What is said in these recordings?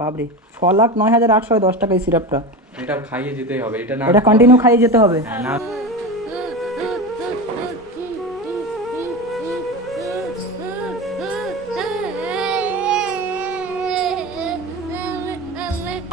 বাবরে ছ লাখ নয় হাজার আটশো দশ টাকা এই সিরাপটা এটা খাইয়ে যেতেই হবে এটা না এটা কন্টিনিউ খাইয়ে যেতে হবে। না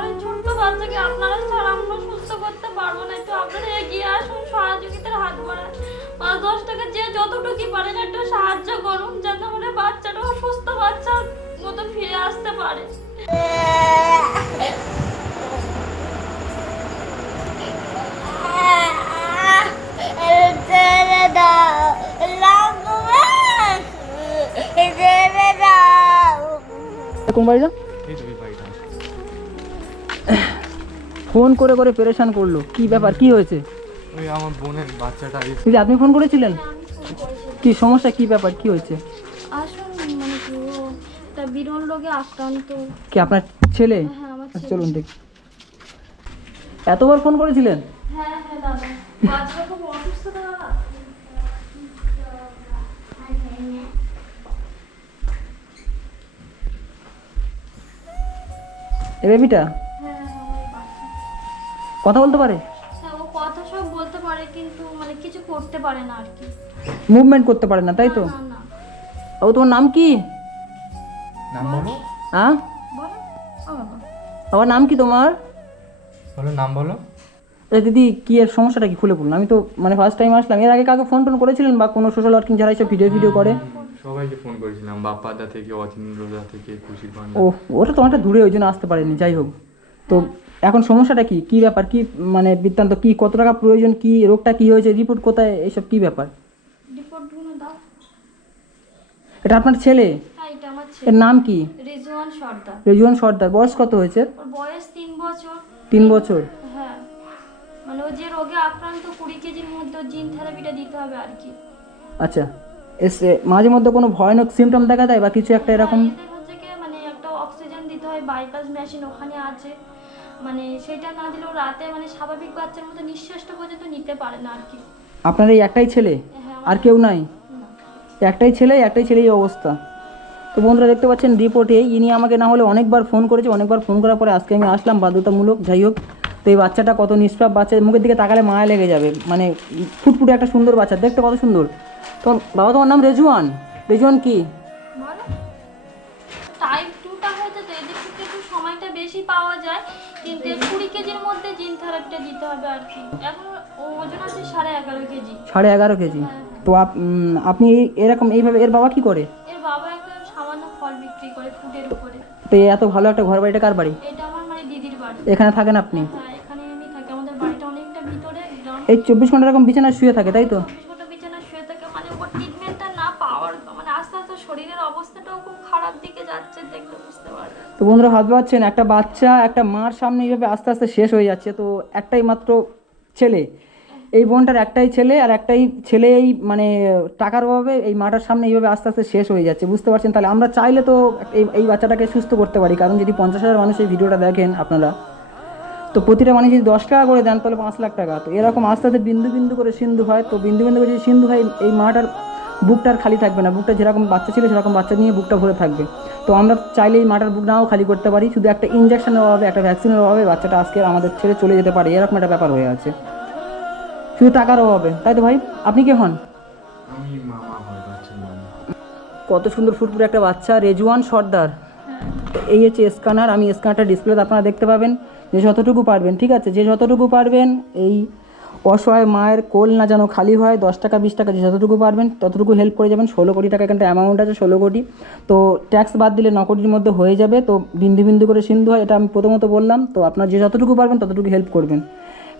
আমি ছোট্ট বাচ্চাকে আপনারা ছাড়া আমরা সুস্থ করতে পারব না একটু আপনারা এগিয়ে আসুন সহযোগিতার হাত বাড়ান। পাঁচ দশ টাকা যে যতটুকু পারেন একটু সাহায্য করুন যাতে আমাদের বাচ্চাটা সুস্থ বাচ্চার মতো ফিরে আসতে পারে। কোন বাড়িটা ফোন করে করে পেরেশান করল। কি ব্যাপার কি হয়েছে? ওই আমার বোনের বাচ্চাটা দিদি আপনি ফোন করেছিলেন? কি সমস্যা কি ব্যাপার কি হয়েছে? একটা বিরল রোগে আক্রান্ত। কি আপনার ছেলে? হ্যাঁ আমার আচ্ছা, চলুন দেখি। এতবার ফোন করেছিলেন? হ্যাঁ হ্যাঁ দাদা। বাচ্চাটা খুব অসুস্থ দাদা। এ বেবিটা? হ্যাঁ হ্যাঁ বাচ্চা কথা বলতে পারে? হ্যাঁ ও কথা সব বলতে পারে কিন্তু মানে কিছু করতে পারে না আর কি। মুভমেন্ট করতে পারে না তাই তো? না না। ও তোমার নাম কি? নাম বলো। হ্যাঁ বলো। বাবা নাম কি তোমার? বলো নাম বলো। আরে দিদি কি এর সমস্যাটা কি? খুলে বলুন। আমি তো মানে ফার্স্ট টাইম আসলাম। এর আগে কাকে ফোন টোন করেছিলেন বা কোনো সোশ্যাল ওয়ার্কিং যারা এইসব ভিডিও ভিডিও করে? সবাইকে ফোন করেছিলাম। বাপ্পাদা থেকে অচিন্দ্রদা থেকে খুশির ও ওটা তো অনেকটা দূরে ওই জন্য আসতে পারেনি। যাই হোক। তো এখন সমস্যাটা কি? কি ব্যাপার? কি মানে বৃত্তান্ত কি? কত টাকা প্রয়োজন? কি? রোগটা কি হয়েছে? রিপোর্ট কোথায়? এইসব কি ব্যাপার? রিপোর্টগুলো দাও। এটা আপনার ছেলে? হ্যাঁ এটা আমার এর নাম কি? রিজওয়ান সর্দার। রেজুয়ান সর্দার। বয়স কত হয়েছে? ওর বয়স তিন বছর। তিন বছর। হ্যাঁ। মানে ও যে রোগে আক্রান্ত কুড়ি কেজির মধ্যে ওর জিন থেরাপিটা দিতে হবে আর কি। আচ্ছা। এসে মাঝে মধ্যে কোনো ভয়ানক সিমটম দেখা দেয় বা কিছু একটা এরকম? আর এদের হচ্ছে কি মানে একটা অক্সিজেন দিতে হয় বাইপাস মেশিন ওখানে আছে। মানে সেটা না দিলেও রাতে মানে স্বাভাবিক বাচ্চার মতো নিঃশ্বাসটা পর্যন্ত নিতে পারে না আর কি। আপনার এই একটাই ছেলে? হ্যাঁ আর কেউ নাই। একটাই ছেলে, একটাই ছেলেই এই অবস্থা। তো বন্ধুরা দেখতে পাচ্ছেন রিপোর্টে ইনি আমাকে না হলে অনেকবার ফোন করেছে, অনেকবার ফোন করার পরে আজকে আমি আসলাম বাধ্যতামূলক। যাই হোক, তো এই বাচ্চাটা কত নিষ্পাপ বাচ্চা, মুখের দিকে তাকালে মায়া লেগে যাবে। মানে ফুটফুটে একটা সুন্দর বাচ্চা, দেখতে কত সুন্দর। তো বাবা, তোমার নাম রেজুয়ান রেজুয়ান কি? সময়টা বেশি পাওয়া যায়, কিন্তু কুড়ি কেজির মধ্যে জিন থেরাপিটা দিতে হবে আর কি। এখন সাড়ে এগারো কেজি। এগারো কেজি? তো আপ- আপনি এই- এরকম এইভাবে এর বাবা কি করে? এর বাবা একটা সামান্য ফল বিক্রি করে ফুডের উপরে। তো এত ভালো একটা ঘর বাড়িটা কার বাড়ি? এটা আমার মানে দিদির বাড়ি। এখানে থাকেন আপনি? হ্যাঁ এখানে আমি থাকি। আমাদের বাড়িটা অনেকটা ভিতরে এই চব্বিশ ঘণ্টা এরকম বিছানায় শুয়ে থাকে তাই তো? বিছানা শুয়ে থাকে মানে ওর ট্রিটমেন্টটা না পাওয়ার মানে আস্তে আস্তে শরীরের অবস্থাটাও খুব খারাপ দিকে যাচ্ছে দেখলে বুঝতে পারবে তো বন্ধুরা হাত পাচ্ছেন একটা বাচ্চা একটা মার সামনে এইভাবে আস্তে আস্তে শেষ হয়ে যাচ্ছে। তো একটাই মাত্র ছেলে এই বোনটার একটাই ছেলে আর একটাই ছেলে এই মানে টাকার অভাবে এই মাটার সামনে এইভাবে আস্তে আস্তে শেষ হয়ে যাচ্ছে, বুঝতে পারছেন? তাহলে আমরা চাইলে তো এই এই বাচ্চাটাকে সুস্থ করতে পারি, কারণ যদি পঞ্চাশ হাজার মানুষ এই ভিডিওটা দেখেন আপনারা, তো প্রতিটা মানুষ যদি দশ টাকা করে দেন, তাহলে পাঁচ লাখ টাকা। তো এরকম আস্তে আস্তে বিন্দু বিন্দু করে সিন্ধু হয়, তো বিন্দু বিন্দু করে যদি সিন্ধু হয়, এই মাটার বুকটার খালি থাকবে না, বুকটা যেরকম বাচ্চা ছিল সেরকম বাচ্চা নিয়ে বুকটা ভরে থাকবে। তো আমরা চাইলে এই মাটার বুক নাও খালি করতে পারি, শুধু একটা ইঞ্জেকশনের অভাবে, একটা ভ্যাকসিনের অভাবে বাচ্চাটা আজকে আমাদের ছেড়ে চলে যেতে পারে, এরকম একটা ব্যাপার হয়ে আছে। শুধু টাকার অভাবে। তাই তো ভাই? আপনি কে হন? কত সুন্দর ফুটফুটে একটা বাচ্চা রেজওয়ান সর্দার। এই হচ্ছে স্ক্যানার আমি স্ক্যানারটা ডিসপ্লেতে আপনারা দেখতে পাবেন। যে যতটুকু পারবেন ঠিক আছে? যে যতটুকু পারবেন এই অসহায় মায়ের কোল না যেন খালি হয় দশ টাকা বিশ টাকা যে যতটুকু পারবেন ততটুকু হেল্প করে যাবেন। ষোলো কোটি টাকা এখানটা অ্যামাউন্ট আছে ষোলো কোটি। তো ট্যাক্স বাদ দিলে ন কোটির মধ্যে হয়ে যাবে। তো বিন্দু বিন্দু করে সিন্ধু হয় এটা আমি প্রথমত বললাম। তো আপনার যে যতটুকু পারবেন ততটুকু হেল্প করবেন।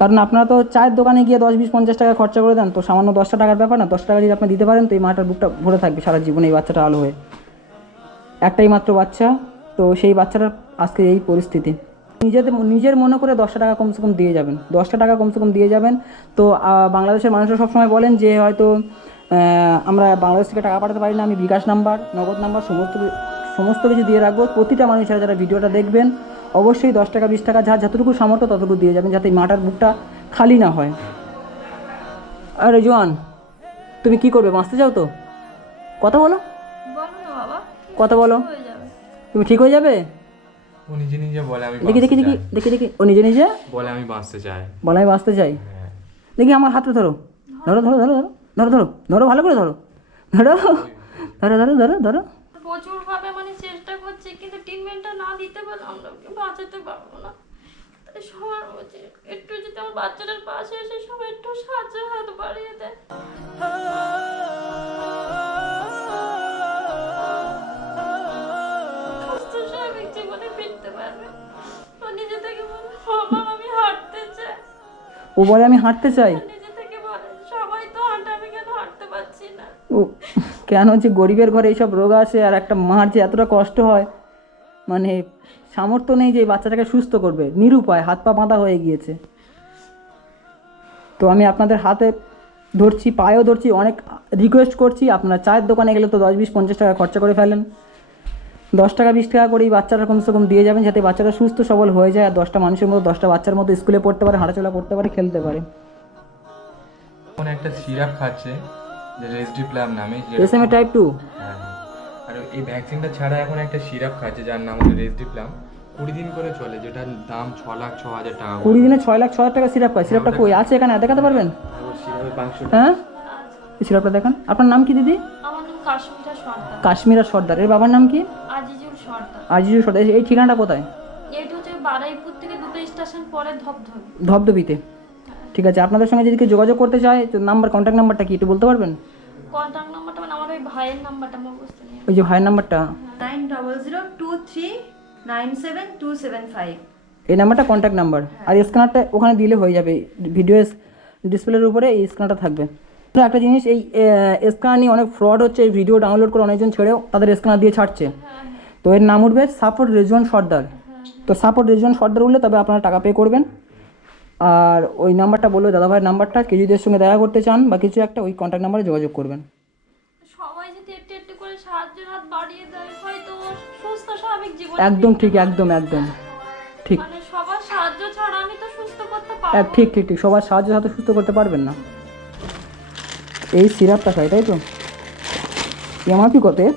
কারণ আপনারা তো চায়ের দোকানে গিয়ে দশ, বিশ, পঞ্চাশ টাকা খরচা করে দেন, তো সামান্য দশটা টাকার ব্যাপার না দশ টাকা যদি আপনি দিতে পারেন, তো এই মাটার বুকটা ভরে থাকবে সারা জীবনে এই বাচ্চাটা আলো হয়ে। একটাই মাত্র বাচ্চা, তো সেই বাচ্চাটার আজকে এই পরিস্থিতি। নিজেদের নিজের মনে করে দশটা টাকা কমসে কম দিয়ে যাবেন, দশটা টাকা কমসে কম দিয়ে যাবেন। তো বাংলাদেশের মানুষরা সবসময় বলেন যে হয়তো আমরা বাংলাদেশ থেকে টাকা পাঠাতে পারি না, আমি বিকাশ নাম্বার, নগদ নাম্বার, সমস্ত সমস্ত কিছু দিয়ে রাখব। প্রতিটা মানুষেরা যারা ভিডিওটা দেখবেন অবশ্যই দশ টাকা বিশ টাকা যা যতটুকু সামর্থ্য ততটুকু দিয়ে যাবেন যাতে এই মাটার বুকটা খালি না হয়। আরে জোয়ান তুমি কি করবে? বাঁচতে চাও তো? কথা বলো। বলো না বাবা কথা বলো। তুমি ঠিক হয়ে যাবে? ও নিজে নিজে বলে আমি দেখি দেখি দেখি। দেখি দেখি। ও নিজে নিজে? বলে আমি বাঁচতে চাই। বলে আমি বাঁচতে চাই? হ্যাঁ। দেখি আমার হাতটা ধরো। ধরো ধরো ধরো ধরো। ধরো ধরো। ধরো ভালো করে ধরো। ধরো ধরো ধরো ধরো ধরো। না দিতে পারলে আমরা ওকে বাঁচাতে পারব না। তাই সবার উচিত একটু যদি আমার বাচ্চাটার পাশে এসে সবাই একটু হাত বাড়িয়ে দেয়। স্বাভাবিক জীবনে ফিরতে পারবে। ও নিজে থেকে বলে বাবা আমি হাঁটতে চাই। ও বলে আমি হাঁটতে চাই? নিজে থেকে বলে সবাই তো হাঁটে আমি কেন হাঁটতে পারছি না? ও কেন হচ্ছে গরিবের ঘরে এইসব রোগ আসে আর একটা মার যে এতটা কষ্ট হয় মানে সামর্থ্য নেই যে বাচ্চাটাকে সুস্থ করবে। নিরুপায় হাত পা বাঁধা হয়ে গিয়েছে। তো আমি আপনাদের হাতে ধরছি পায়েও ধরছি অনেক রিকোয়েস্ট করছি। আপনারা চায়ের দোকানে গেলে তো দশ বিশ পঞ্চাশ টাকা খরচা করে ফেলেন। দশ টাকা বিশ টাকা করেই বাচ্চারা কমসে কম দিয়ে যাবেন যাতে বাচ্চাটা সুস্থ সবল হয়ে যায়। আর দশটা মানুষের মতো দশটা বাচ্চার মতো স্কুলে পড়তে পারে হাঁটাচলা করতে পারে খেলতে পারে। একটা সিরাপ খাচ্ছে যে নামে যেটা S M A type two হ্যাঁ। আর এই ভ্যাকসিনটা ছাড়া এখন একটা সিরাপ খাচ্ছে যার নাম হলো রেসডিপ্লাম কুড়ি দিন করে চলে যেটার দাম ছ লাখ ছ হাজার টাকা কুড়ি দিনে ছয় লাখ ছ হাজার টাকা সিরাপ পায় সিরাপটা কই? আছে এখানে? দেখাতে পারবেন? সিরাপের বাক্স হ্যাঁ? এই সিরাপটা দেখান। আপনার নাম কি দিদি? কাশ্মীরা সর্দার। এর বাবার নাম কি? আজিজুল সর্দার। আজিজুর সর্দার। এই ঠিকানাটা কোথায়? এটা হচ্ছে বারাইপুর থেকে দুটো স্টেশন পরে ধপধপ ধবধবিতে। ঠিক আছে আপনাদের সঙ্গে যদি কেউ যোগাযোগ করতে চায় তো নাম্বার কন্ট্যাক্ট নাম্বারটা কি একটু বলতে পারবেন? কন্ট্যাক্ট নাম্বারটা মানে আমার ওই ভাইয়ের নাম্বারটা ওই যে ভাইয়ের নাম্বারটা? Nine double zero two three nine seven two seven five. এই নাম্বারটা কন্ট্যাক্ট নাম্বার আর স্ক্যানারটা ওখানে দিলে হয়ে যাবে। ভিডিও ডিসপ্লের উপরে এই স্ক্যানারটা থাকবে। একটা জিনিস এই স্ক্যানার নিয়ে অনেক ফ্রড হচ্ছে। এই ভিডিও ডাউনলোড করে অনেকজন ছেড়েও তাদের স্ক্যানার দিয়ে ছাড়ছে। তো এর নাম উঠবে সাপোর্ট রেজওয়ান সর্দার। তো সাপোর্ট রেজওয়ান সর্দার উঠলে তবে আপনারা টাকা পে করবেন। আর ওই নাম্বারটা বলল দাদাভাইয়ের নাম্বারটা। কেজিদের সঙ্গে দেখা করতে চান বা কিছু একটা ওই কন্ট্যাক্ট নাম্বারে যোগাযোগ করবেন। একদম ঠিক একদম একদম। ঠিক। মানে সবার সাহায্য ছাড়া আমি তো সুস্থ করতে এক পারব ঠিক ঠিক ঠিক। সবার সাহায্য সাথে সুস্থ করতে পারবেন না। এই সিরাপটা খাই তাই তো? এমআরপি কত এর?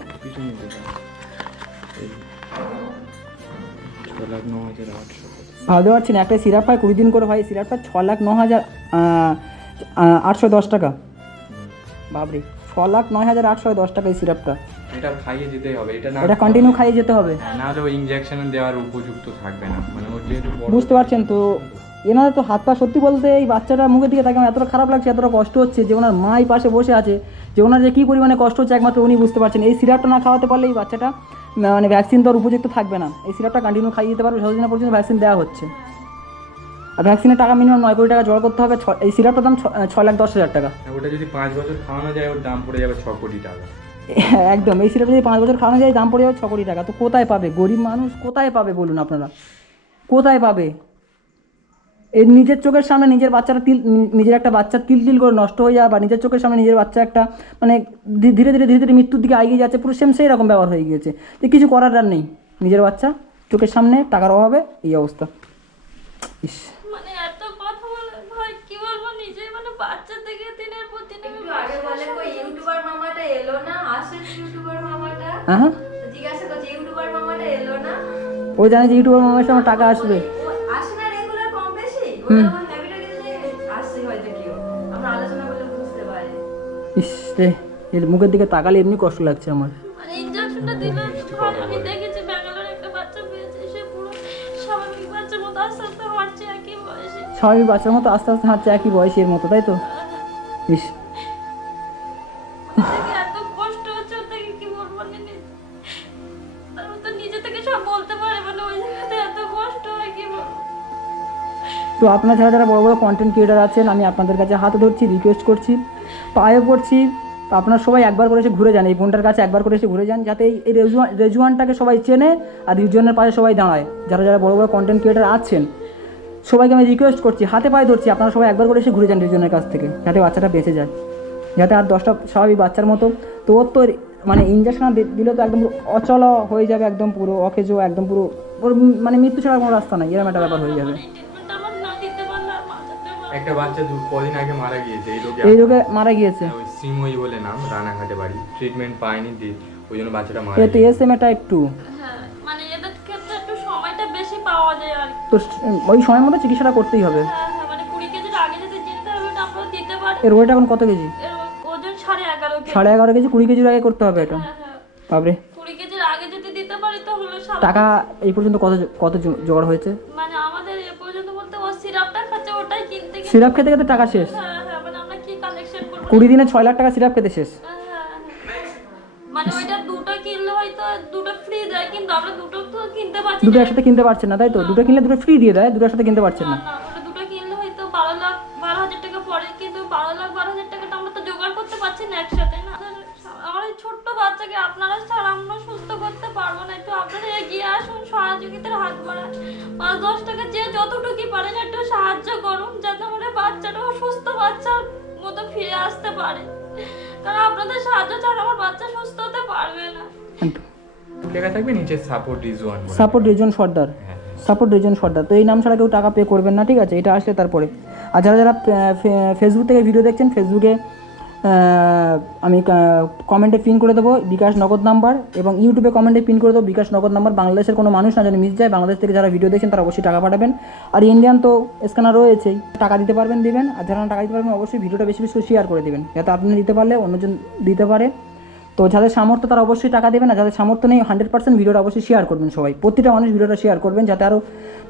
ভাবতে পারছি না একটা সিরাপ হয় কুড়ি দিন করে হয়। সিরাপটা ছ লাখ ন হাজার আটশো দশ টাকা। বাবরে ছ লাখ নয় হাজার আটশো দশ টাকা এই সিরাপটা। এটা খাইয়ে যেতেই হবে এটা না এটা কন্টিনিউ খাইয়ে যেতে হবে। না হলে ওই ইঞ্জেকশন দেওয়ার উপযুক্ত থাকবে না। মানে ওর যেহেতু বুঝতে পারছেন তো এনাদের তো হাত পা সত্যি বলতে এই বাচ্চাটা মুখের দিকে তাকে এতটা খারাপ লাগছে এতটা কষ্ট হচ্ছে যে ওনার মাই পাশে বসে আছে যে ওনার যে কী পরিমাণে কষ্ট হচ্ছে একমাত্র উনি বুঝতে পারছেন। এই সিরাপটা না খাওয়াতে পারলে এই বাচ্চাটা মানে ভ্যাকসিন তো আর উপযুক্ত থাকবে না। এই সিরাপটা কন্টিনিউ খাইয়ে দিতে পারবে যতদিন পর্যন্ত ভ্যাকসিন দেওয়া হচ্ছে। আর ভ্যাকসিনের টাকা মিনিমাম নয় কোটি টাকা জোগাড় করতে হবে এই সিরাপটার দাম ছয় লাখ দশ হাজার টাকা। ওটা যদি পাঁচ বছর খাওয়ানো যায় ওর দাম পড়ে যাবে ছ কোটি টাকা। একদম। এই সিরাপটা যদি পাঁচ বছর খাওয়ানো যায় দাম পড়ে যাবে ছ কোটি টাকা। তো কোথায় পাবে? গরিব মানুষ কোথায় পাবে বলুন আপনারা? কোথায় পাবে? এই নিজের চোখের সামনে নিজের বাচ্চাটা তিল নিজের একটা বাচ্চা তিল তিল করে নষ্ট হয়ে যায় বা নিজের চোখের সামনে নিজের বাচ্চা একটা মানে ধীরে ধীরে ধীরে ধীরে মৃত্যুর দিকে এগিয়ে যাচ্ছে পুরো সেম সেই রকম ব্যবহার হয়ে গিয়েছে। তো কিছু করার আর নেই। নিজের বাচ্চা চোখের সামনে টাকার অভাবে এই অবস্থা। ইস। মানে এত কথা বলে ভাই কি বলব? নিজে মানে বাচ্চা থেকে দিনের পর দিন আগে বলে এলো না? আসেন ইউটিউবার মামাটা। হ্যাঁ হ্যাঁ। জিজ্ঞাসা করছি ইউটিউবার মামাটা এলো না? ও জানে যে ইউটিউবের মামার সময় টাকা আসবে। আসে না রেগুলার কম বেশি? ওর আমার হ্যাবিট হয়ে গেছে যে আসছে হয়তো কেউ। আমরা আলোচনা করলে বুঝতে পারি। ইস রে এর মুখের দিকে তাকালে এমনি কষ্ট লাগছে আমার। মানে ইনজেকশনটা দিলে আমি দেখেছি ব্যাঙ্গালোরে একটা বাচ্চা পেয়েছে সে পুরো স্বাভাবিক বাচ্চার মতো আস্তে আস্তে হাঁটছে একই বয়সে। স্বাভাবিক বাচ্চার মতো আস্তে আস্তে হাঁটছে একই বয়সের মতো তাই তো? ইস। তো আপনারা যারা যারা বড় বড় কন্টেন্ট ক্রিয়েটার আছেন, আমি আপনাদের কাছে হাতে ধরছি রিকোয়েস্ট করছি, পায়ে পড়ছি। তো আপনারা সবাই একবার করে এসে ঘুরে যান, এই বোনটার কাছে একবার করে এসে ঘুরে যান, যাতে এই- রেজুয়ান রেজুয়ানটাকে সবাই চেনে আর রিজুয়ানের পাশে সবাই দাঁড়ায়। যারা যারা বড় বড় কন্টেন্ট ক্রিয়েটার আছেন, সবাইকে আমি রিকোয়েস্ট করছি, হাতে পায়ে ধরছি, আপনারা সবাই একবার করে এসে ঘুরে যান রিজনের কাছ থেকে, যাতে বাচ্চাটা বেঁচে যায়। যাতে আর দশটা স্বাভাবিক বাচ্চার মতো। তো ওর তো মানে ইঞ্জেকশন দিলে তো একদম পুরো অচল হয়ে যাবে একদম পুরো অকেজো একদম পুরো ওর মানে মৃত্যু ছাড়া কোনো রাস্তা নাই এরকম একটা ব্যাপার হয়ে যাবে। একটা বাচ্চা দু কদিন আগে মারা গিয়েছে এই রোগে এই রোগে মারা গিয়েছে। ওই শ্রীময়ী বলে নাম রানাঘাটে বাড়ি ট্রিটমেন্ট পায়নি দি ওই জন্য বাচ্চাটা মারা এটা তো এস এম টাইপ টু হ্যাঁ মানে এদের ক্ষেত্রে একটু সময়টা বেশি পাওয়া যায় আর তো ওই সময় মতো চিকিৎসাটা করতেই হবে। হ্যাঁ হ্যাঁ মানে কুড়ি কেজির আগে যদি হবে ওটা দিতে পারেন এর ওয়েট এখন কত কেজি? সাড়ে এগারো কেজি কুড়ি কেজির আগে করতে হবে এটা। হ্যাঁ হ্যাঁ। বাবরে কুড়ি কেজির আগে যদি দিতে পারি তো হলো টাকা এই পর্যন্ত কত কত জোগাড় হয়েছে? মানে আমাদের এ পর্যন্ত বলতে ও সিরাপটা খাচ্ছে ওটাই কিনতে সিরাপ খেতে খেতে টাকা শেষ। হ্যাঁ মানে কুড়ি দিনে ছয় লাখ টাকা সিরাপ খেতে শেষ। মানে ওইটা দুটো কিনলে হয়তো দুটো ফ্রি দেয় কিন্তু আমরা দুটো তো কিনতে পারছি দুটো একসাথে কিনতে পারছেন না তাই তো? দুটো কিনলে দুটো ফ্রি দিয়ে দেয় দুটো একসাথে কিনতে পারছেন না। বাচ্চাকে আপনারা ছাড়া আমরা সুস্থ করতে পারব না। একটু আপনারা এগিয়ে আসুন সহযোগিতার হাত বাড়ান। পাঁচ দশ টাকা যে যতটুকু পারেন একটু সাহায্য করুন যাতে আমাদের বাচ্চাটা সুস্থ বাচ্চার মতো ফিরে আসতে পারে। কারণ আপনাদের সাহায্য ছাড়া আমার বাচ্চা সুস্থ হতে পারবে না। লেখা থাকবে নিচে support Rizwan support Rezon Sardar support Rezon Sardar তো এই নাম ছাড়া কেউ টাকা পে করবেন না ঠিক আছে? এটা আসলে তারপরে। আর যারা যারা ফেসবুক থেকে ভিডিও দেখছেন ফেসবুকে আমি কমেন্টে পিন করে দেবো, বিকাশ নগদ নাম্বার এবং ইউটিউবে কমেন্টে পিন করে দেবো, বিকাশ নগদ নাম্বার বাংলাদেশের কোনো মানুষ না যেন মিস যায়। বাংলাদেশ থেকে যারা ভিডিও দেখছেন, তারা অবশ্যই টাকা পাঠাবেন। আর ইন্ডিয়ান তো স্ক্যানার রয়েছেই। টাকা দিতে পারবেন, দেবেন। আর যারা টাকা দিতে পারবেন, অবশ্যই ভিডিওটা বেশি বেশি শেয়ার করে দেবেন। যাতে আপনি দিতে পারলে, অন্যজন দিতে পারে। তো যাদের সামর্থ্য তারা অবশ্যই টাকা দেবেন আর যাদের সামর্থ্য নেই হান্ড্রেড পার্সেন্ট ভিডিওটা অবশ্যই শেয়ার করবেন সবাই। প্রতিটা মানুষ ভিডিওটা শেয়ার করবেন যাতে আরও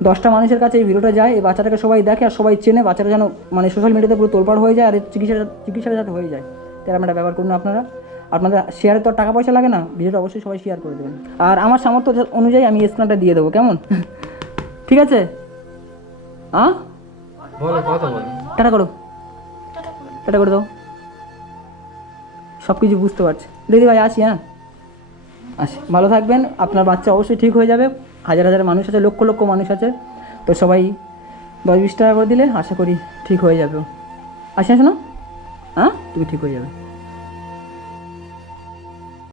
দশটা মানুষের কাছে এই ভিডিওটা যায় এই বাচ্চাটাকে সবাই দেখে আর সবাই চেনে বাচ্চাটা যেন মানে সোশ্যাল মিডিয়াতে পুরো তোলপাড় হয়ে যায় আর চিকিৎসা চিকিৎসাটা যাতে হয়ে যায়। এরকম একটা ব্যবহার করুন আপনারা। আপনাদের শেয়ারে তো আর টাকা পয়সা লাগে না ভিডিওটা অবশ্যই সবাই শেয়ার করে দেবেন। আর আমার সামর্থ্য যা- অনুযায়ী আমি স্ক্যানটা দিয়ে দেবো কেমন? ঠিক আছে? হ্যাঁ বলো কথা বলো। টাটা করো। টাটা করে দাও। সব কিছু বুঝতে পারছে। দিদি ভাই, আসি হ্যাঁ? আসি। ভালো থাকবেন। আপনার বাচ্চা অবশ্যই ঠিক হয়ে যাবে। হাজার হাজার মানুষ আছে, লক্ষ লক্ষ মানুষ আছে। তো সবাই দশ বিশ টাকা করে দিলে আশা করি ঠিক হয়ে যাবে। আসি, আসো না? হ্যাঁ? তুমি ঠিক হয়ে যাবে।